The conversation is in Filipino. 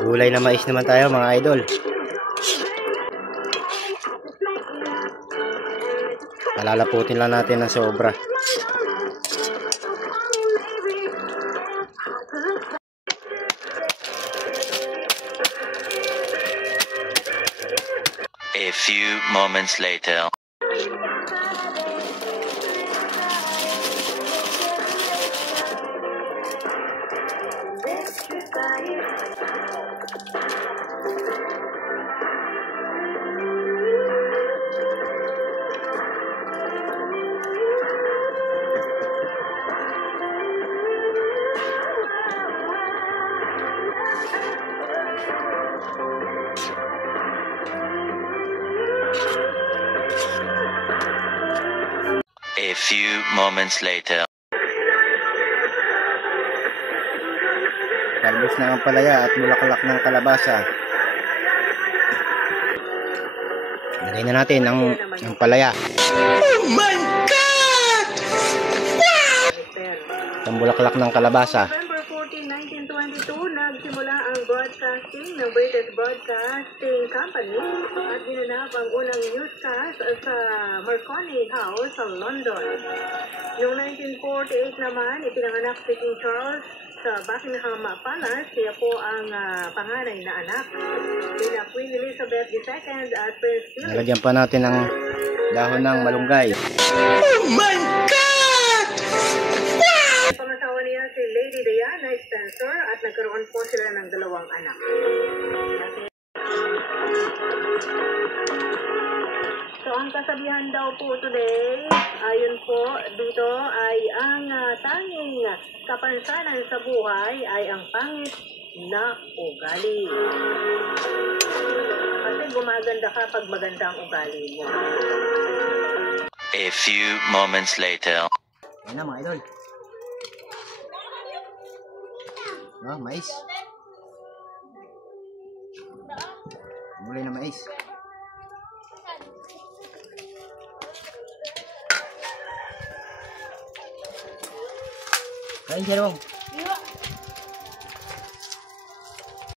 Gulay na mais naman tayo mga idol. Palalaputin lang natin ng sobra. A few moments later. A few moments later. Talbos na ang palaya at bulaklak ng kalabasa. Lagay na natin ang palaya. Oh my God! Ang bulaklak ng kalabasa. November 14, 1922, nagsimula ang broadcasting ng British Broadcasting Company at ginanap ang unang newscast sa Marconi House sa London. Noong 1948 naman, ipinanganak si King Charles sa Buckingham Palace. Siya po ang panganay na anak nila Queen Elizabeth II at Prince Philip. Nalagyan pa natin ng dahon ng malunggay. Oh my God! Pangasawa niya si Lady Diana Spencer at nagkaroon po sila ng 2 anak. So ang kasabihan daw po today, ayon po dito ay ang tanging kapansanan sa buhay ay ang pangit na ugali. Kasi gumaganda ka pag maganda ang ugali mo. A few moments later. Ayan na mga idol. No, mais. Gulay na mais. Kain siya dong.